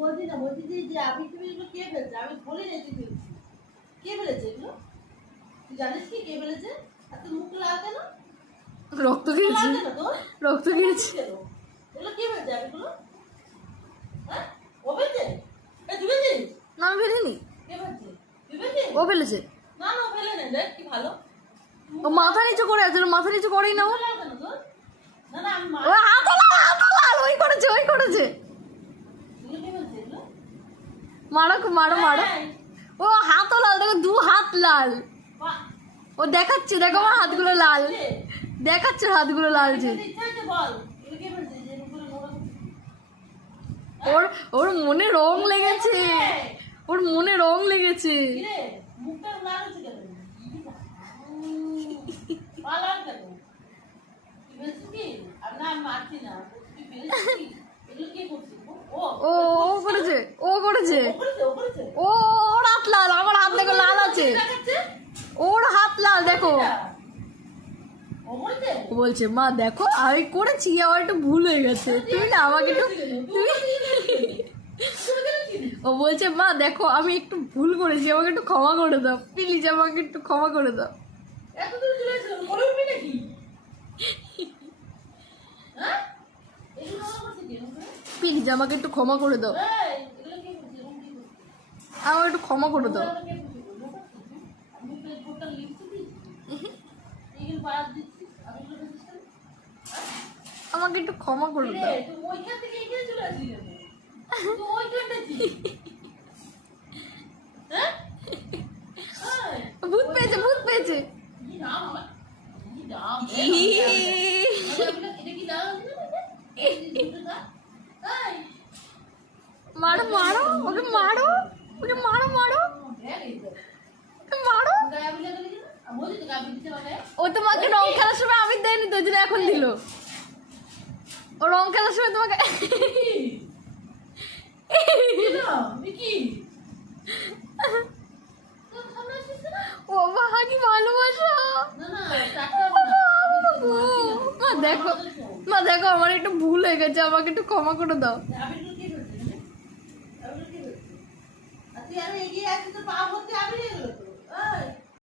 বলছি না, বলছি যে আমি তুমি এগুলো কে ফেলছে? আমি বলি না তুই ফেলছি। কে ফেলেছে এগুলো? তুই জানিস কি কে ফেলেছে? আর তোর মুখ লাল কেন? রক্ত খেয়েছি, লাল কেন তোর? রক্ত খেয়েছি। এগুলো কে ফেলছে এগুলো? হ্যাঁ? ও ফেলছে? তুই ফেলছিস? না আমি ফেলিনি, কে ফেলছে? তুই ফেলছিস? ও ফেলেছে। না না, ও ফেলে নেই। দেখ কি ভালো। ও মাথা নিচু করে আছে, মাথা নিচু করেই না ও। লাল কেন তোর? না না, আমি ও হাত লাল, ওই করেছে, ওই করেছে। এগুলো কে ফেলছে এগুলো? মারো মারো মারো। এই, ও হাতও লাল, দেখো 2 হাত লাল। বাহ, ও দেখাচ্ছে, দেখো আমার হাতগুলো লাল, দেখাচ্ছে হাতগুলো লাল যে। এগুলো ইচ্ছা হচ্ছে বল। এগুলো কে ফেলছে? যে এগুলো নোংরা। ওর ওর মনে রং লেগেছে, ওর মনে রং লেগেছে। কিরে, মুখটা লাল হচ্ছে কেন? পা লাল কেন? তুই ফেলছিস কি? আর না, আমি মারছি না। তুই ফেলেছিস কি? এগুলো কে করছে? ও ও ও করেছে, ও করেছে। ও করেছে, ও করেছে। ও ওর হাত লাল, আমার হাত দেখো লাল আছে। দেখাচ্ছে? ওর হাত লাল দেখো। ও বলছে? ও বলছে মা দেখো আমি করেছি, আমার একটু ভুল হয়ে গেছে, তুমি না আমাকে একটু ও বলছে মা দেখো আমি একটু ভুল করেছি, আমাকে একটু ক্ষমা করে দাও প্লিজ, আমাকে একটু ক্ষমা করে দাও। এত দূর চলে এসেছিল, বলে উঠবি নাকি? হ্যাঁ? এগুলো নোংরা করছে কে? নোংরা? প্লিজ আমাকে একটু ক্ষমা করে দাও, এই, এগুলো কে করছে? এরকম কে করছে? আমার একটু ক্ষমা করে দাও। নোংরা কে করছে? নোংরা করছে? আমি ফেসবুকটা লিখছি দিচ্ছি। এগুলো বাদ দিচ্ছি। আমি এগুলো ফেসবুক কেন? আমাকে একটু ক্ষমা করে কিরে, দাও। তুই ওইখান থেকে এখানে চলে আসলি কেন? তুই ওইখানটা কি? হ্যাঁ? এই, ভূত পেয়েছে, ভূত পেয়েছে। কি নাম আমার? কি নাম? এটা কি নাম? এই, মারো মারো ওকে, মারো ওকে, মারো মারো দেখ এই তো। ওকে, মারো। গায়ে আবির লাগালি কেন? আমি বলছি তো গায়ে আবির দিতে পারে। ও তোমাকে রং খেলার সময় আমি দেয়নি তো, ওই জন্য এখন দিল। ও রং খেলার সময় তোমাকে কি নাম? মিকি? তোর সামনে আসছিস না? ও বাবা কি ভালোবাসা। না না, টাকা হবে না। মা দেখো, মা দেখো আমার একটু ভুল হয়ে গেছে, আমাকে একটু ক্ষমা করে দাও। আবিরগুলো কে ধরছে এখানে? আবিরগুলো কে ধরছে? আর তুই আরো এগিয়ে আসছিস, তো পা ভর্তি আবির হয়ে গেলো তো। এই,